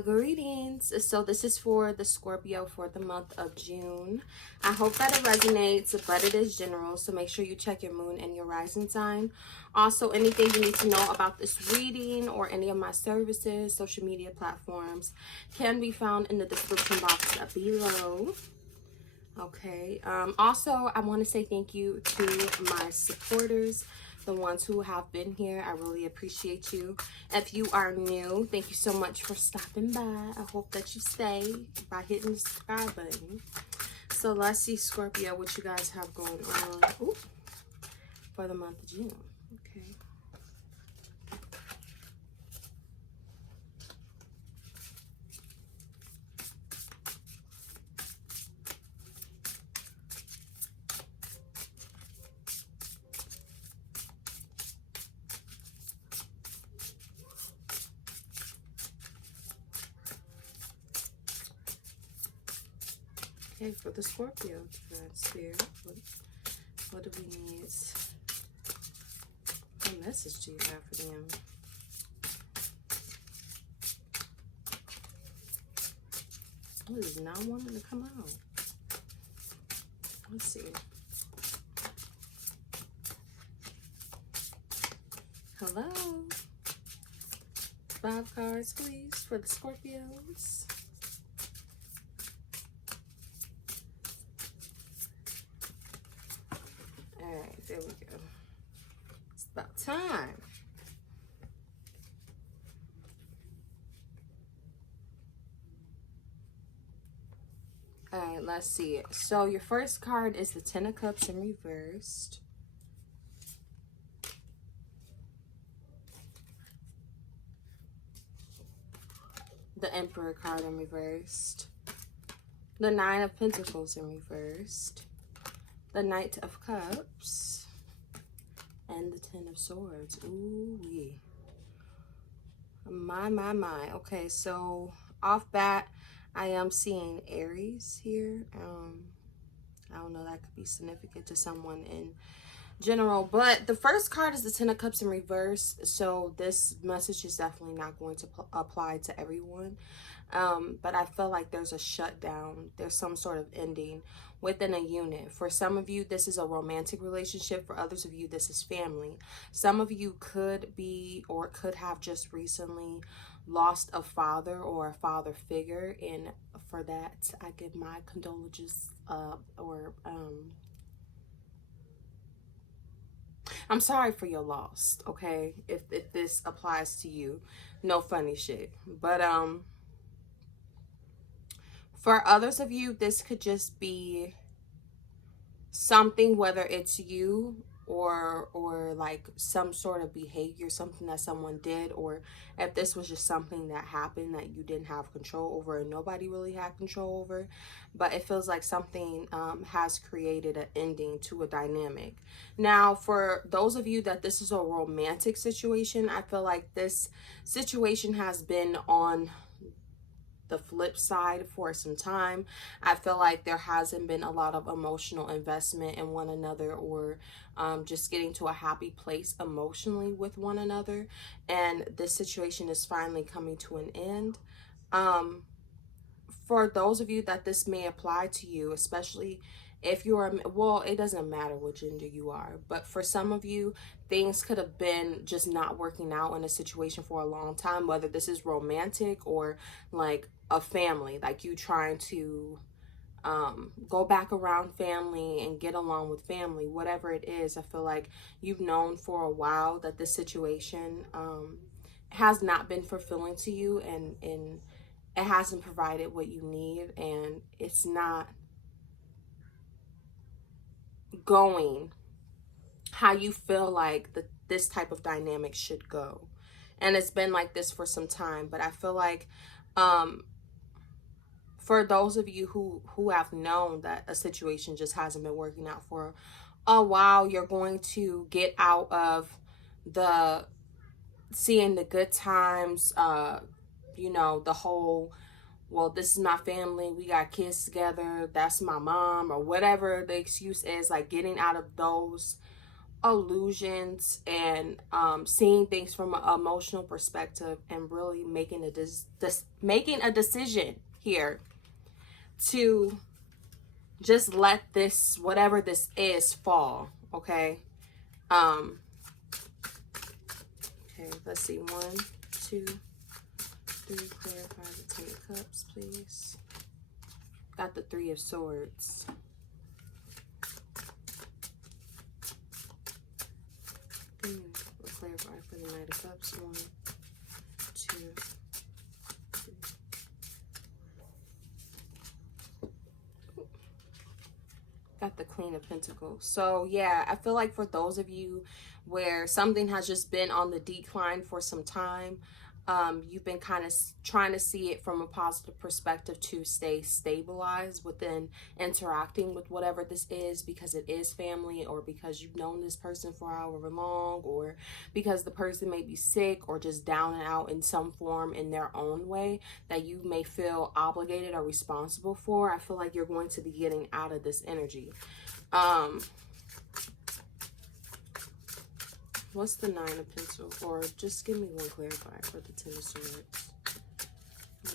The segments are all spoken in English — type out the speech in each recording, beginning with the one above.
Greetings. So this is for the Scorpio for the month of June. I hope that it resonates, but it is general, so make sure you check your moon and your rising sign. Also, anything you need to know about this reading or any of my services, social media platforms can be found in the description box below. Okay. Also, I want to say thank you to my supporters, the ones who have been here. I really appreciate you. If you are new, thank you so much for stopping by. I hope that you stay by hitting the subscribe button. So let's see, Scorpio, what you guys have going on for the month of June. Okay. Okay, for the Scorpio, Spirit, what do we need? What message do you have for them? It is not wanting to come out. Let's see. Hello. 5 cards, please, for the Scorpios. All right, there we go. It's about time. All right, let's see it. So your first card is the 10 of Cups in reversed. The Emperor card in reversed. The 9 of Pentacles in reversed. The Knight of Cups. And the 10 of Swords. Ooh, yeah. My. Okay, so off bat, I am seeing Aries here. I don't know, that could be significant to someone in general, but the first card is the 10 of Cups in reverse, so this message is definitely not going to apply to everyone. But I feel like there's a shutdown, there's some sort of ending within a unit. For some of you, this is a romantic relationship. For others of you, this is family. Some of you could be or could have just recently lost a father or a father figure, and for that I give my condolences I'm sorry for your loss, okay? If this applies to you, no funny shit. But for others of you, this could just be something, whether it's you or like some sort of behavior, something that someone did, or if this was just something that happened that you didn't have control over and nobody really had control over. But it feels like something has created an ending to a dynamic. Now, for those of you that this is a romantic situation, I feel like this situation has been on the flip side for some time. I feel like there hasn't been a lot of emotional investment in one another, or just getting to a happy place emotionally with one another, and this situation is finally coming to an end. For those of you that this may apply to you, especially if you're, well, it doesn't matter what gender you are, but for some of you, things could have been just not working out in a situation for a long time, whether this is romantic or like a family, like you trying to go back around family and get along with family, whatever it is. I feel like you've known for a while that this situation has not been fulfilling to you, and it hasn't provided what you need, and it's not going how you feel like this type of dynamic should go. And it's been like this for some time, but I feel like for those of you who have known that a situation just hasn't been working out for a while, you're going to get out of the seeing the good times, you know, the whole, well, this is my family, we got kids together, that's my mom, or whatever the excuse is, like getting out of those illusions and seeing things from an emotional perspective and really making making a decision here to just let this, whatever this is, fall. Okay. um okay, let's see. 1, 2, 3, clarify the 10 of cups, please. Got the 3 of swords. We'll clarify for the Knight of Cups. 1, 2, 3. Got the Queen of Pentacles. So yeah, I feel like for those of you where something has just been on the decline for some time, you've been kind of trying to see it from a positive perspective to stay stabilized within interacting with whatever this is, because it is family, or because you've known this person for however long, or because the person may be sick or just down and out in some form in their own way that you may feel obligated or responsible for. I feel like you're going to be getting out of this energy. What's the 9 of Pentacles? Or just give me one clarifier for the 10 of Swords. 1,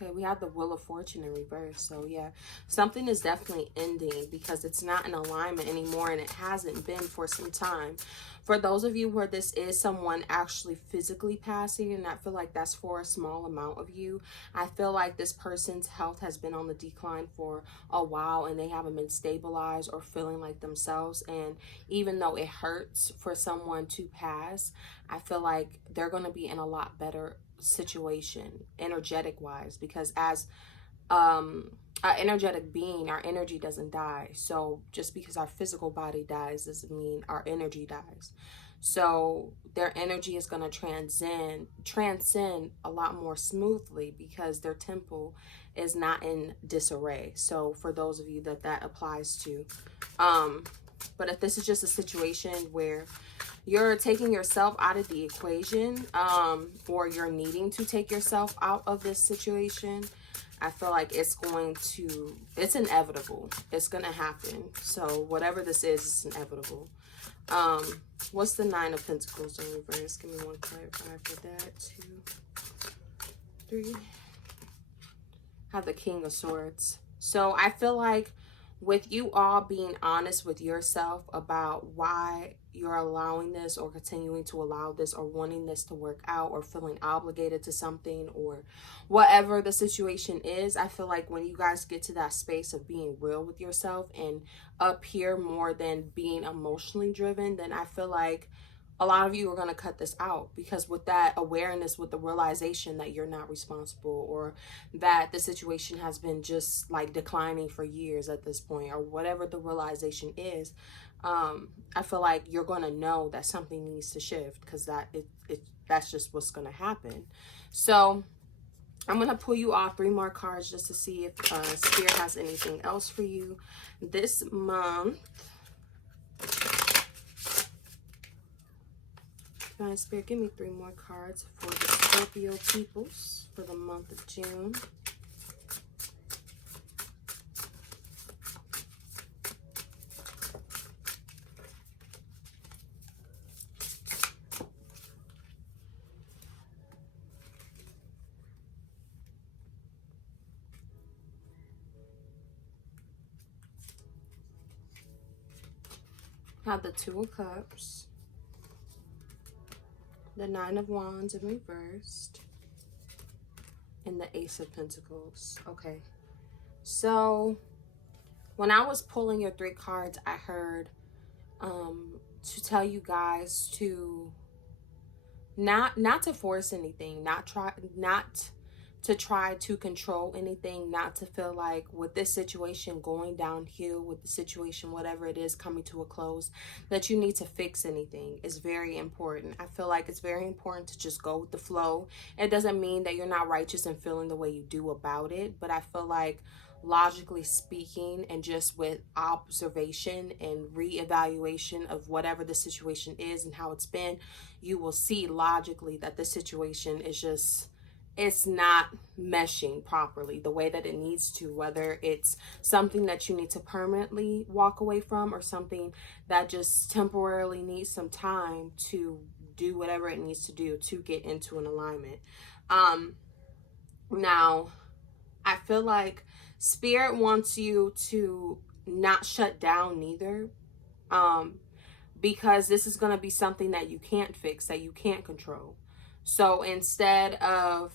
2. Okay, we have the Wheel of Fortune in reverse. So yeah, something is definitely ending because it's not in alignment anymore, and it hasn't been for some time. For those of you where this is someone actually physically passing, and I feel like that's for a small amount of you, I feel like this person's health has been on the decline for a while and they haven't been stabilized or feeling like themselves. And even though it hurts for someone to pass, I feel like they're going to be in a lot better situation energetic wise, because as our energetic being, our energy doesn't die. So just because our physical body dies doesn't mean our energy dies. So their energy is going to transcend a lot more smoothly because their temple is not in disarray. So for those of you that applies to, but if this is just a situation where you're taking yourself out of the equation, or you're needing to take yourself out of this situation, I feel like it's inevitable. It's going to happen. So whatever this is, it's inevitable. What's the 9 of Pentacles in reverse? Give me one clarifier for that. 2, 3. Have the King of Swords. So I feel like with you all being honest with yourself about why you're allowing this or continuing to allow this or wanting this to work out or feeling obligated to something or whatever the situation is, I feel like when you guys get to that space of being real with yourself and up here more than being emotionally driven, then I feel like a lot of you are going to cut this out, because with that awareness, with the realization that you're not responsible, or that the situation has been just like declining for years at this point, or whatever the realization is, I feel like you're going to know that something needs to shift, because that's just what's going to happen. So I'm going to pull you off 3 more cards just to see if Spirit has anything else for you this month. Spirit, give me 3 more cards for the Scorpio peoples for the month of June. Have the 2 of Cups, the 9 of Wands in reversed, and the Ace of Pentacles. Okay, so when I was pulling your 3 cards, I heard to tell you guys to not to force anything, not to try to control anything, not to feel like with this situation going downhill, with the situation, whatever it is, coming to a close, that you need to fix anything. Is very important. I feel like it's very important to just go with the flow. It doesn't mean that you're not righteous in feeling the way you do about it, but I feel like logically speaking, and just with observation and reevaluation of whatever the situation is and how it's been, you will see logically that the situation is just it's not meshing properly the way that it needs to, whether it's something that you need to permanently walk away from or something that just temporarily needs some time to do whatever it needs to do to get into an alignment. um Now, I feel like spirit wants you to not shut down neither, um because this is going to be something that you can't fix, that you can't control. So instead of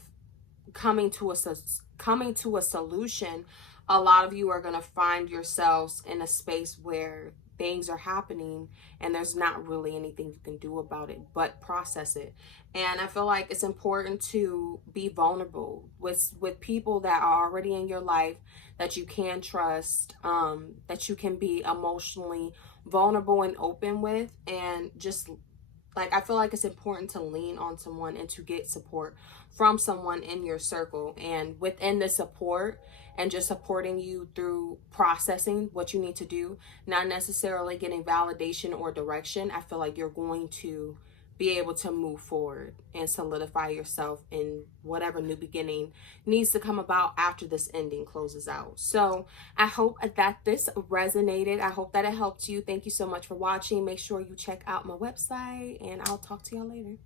coming to a solution, a lot of you are going to find yourselves in a space where things are happening and there's not really anything you can do about it but process it. And I feel like it's important to be vulnerable with people that are already in your life, that you can trust, that you can be emotionally vulnerable and open with. And just like, I feel like it's important to lean on someone and to get support from someone in your circle. And within the support and just supporting you through processing what you need to do, not necessarily getting validation or direction, I feel like you're going to be able to move forward and solidify yourself in whatever new beginning needs to come about after this ending closes out. So I hope that this resonated. I hope that it helped you. Thank you so much for watching. Make sure you check out my website, and I'll talk to y'all later.